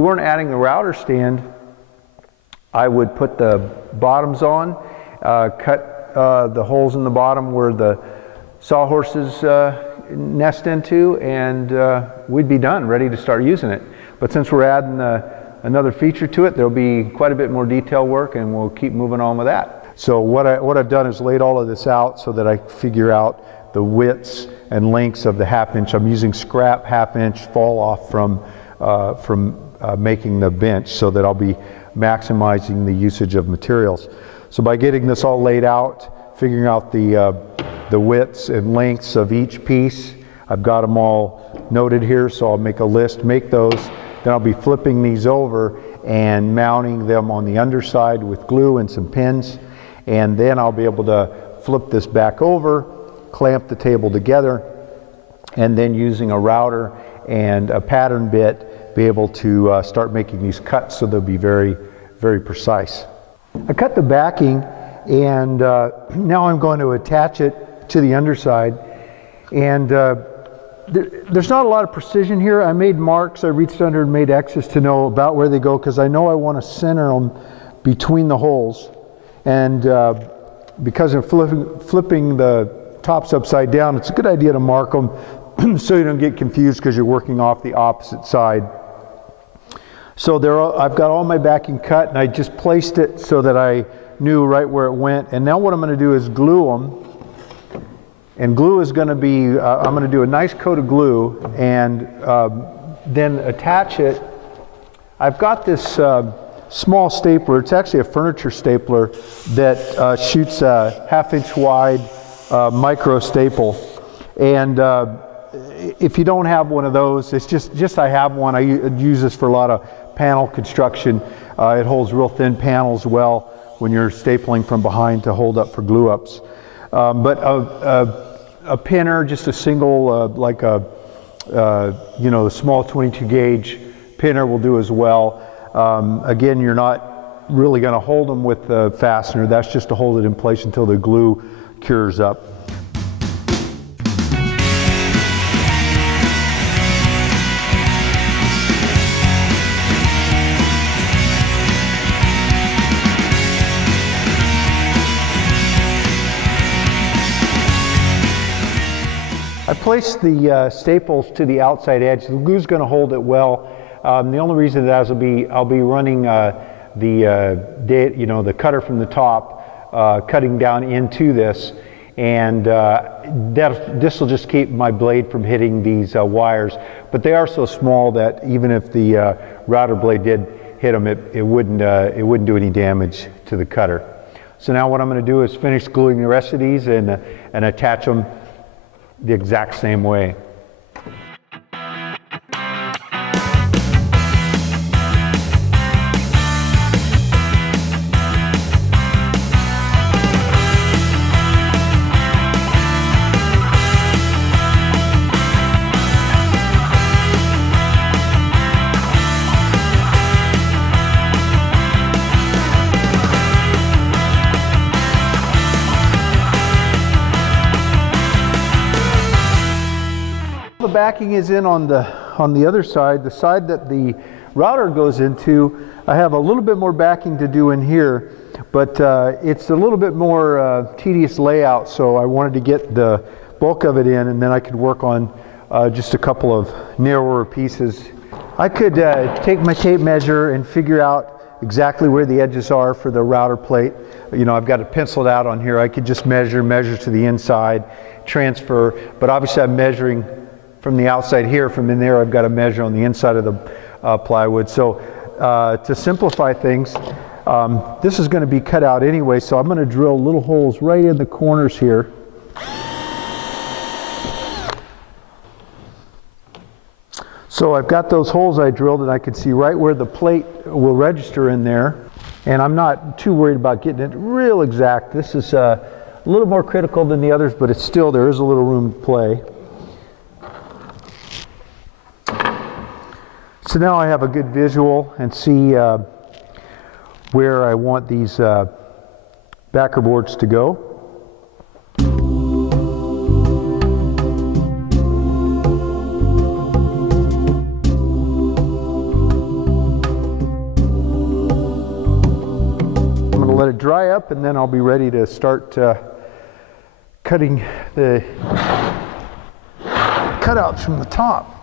we weren't adding the router stand, I would put the bottoms on, cut the holes in the bottom where the sawhorses nest into, and we'd be done, ready to start using it. But since we're adding another feature to it, there'll be quite a bit more detail work, and we'll keep moving on with that. So what I've done is laid all of this out so that I figure out the widths and lengths of the 1/2 inch. I'm using scrap 1/2 inch fall off from making the bench, so that I'll be maximizing the usage of materials. So by getting this all laid out, figuring out the widths and lengths of each piece, I've got them all noted here, so I'll make a list, make those, then I'll be flipping these over and mounting them on the underside with glue and some pins, and then I'll be able to flip this back over, clamp the table together, and then using a router and a pattern bit be able to start making these cuts, so they'll be very, very precise. I cut the backing, and now I'm going to attach it to the underside, and there's not a lot of precision here. I made marks, I reached under and made X's to know about where they go, because I know I want to center them between the holes, and because I'm flipping the tops upside down, it's a good idea to mark them so you don't get confused because you're working off the opposite side. So I've got all my backing cut, and I just placed it so that I knew right where it went. And now what I'm going to do is glue them. And glue is going to be, I'm going to do a nice coat of glue and then attach it. I've got this small stapler. It's actually a furniture stapler that shoots a 1/2 inch wide micro staple. And if you don't have one of those, it's just I have one. I use this for a lot of panel construction. It holds real thin panels well when you're stapling from behind to hold up for glue ups. But a pinner, just a single, like a the small 22 gauge pinner will do as well. Again, you're not really going to hold them with the fastener. That's just to hold it in place until the glue cures up. I placed the staples to the outside edge. The glue's going to hold it well. The only reason that I'll be running the cutter from the top, cutting down into this, and this will just keep my blade from hitting these wires. But they are so small that even if the router blade did hit them, it wouldn't do any damage to the cutter. So now what I'm going to do is finish gluing the rest of these and attach them the exact same way. The backing is in on the other side, the side that the router goes into. I have a little bit more backing to do in here, but it's a little bit more tedious layout, so I wanted to get the bulk of it in, and then I could work on just a couple of narrower pieces. I could take my tape measure and figure out exactly where the edges are for the router plate. I've got it penciled out on here. I could just measure to the inside, transfer, but obviously I'm measuring from the outside here. From in there, I've got to measure on the inside of the plywood. So to simplify things, this is going to be cut out anyway, so I'm going to drill little holes right in the corners here. So I've got those holes I drilled, and I can see right where the plate will register in there. And I'm not too worried about getting it real exact. This is a little more critical than the others, but it's still, there is a little room to play. So now I have a good visual and see where I want these backer boards to go. let it dry up, and then I'll be ready to start cutting the cutouts from the top.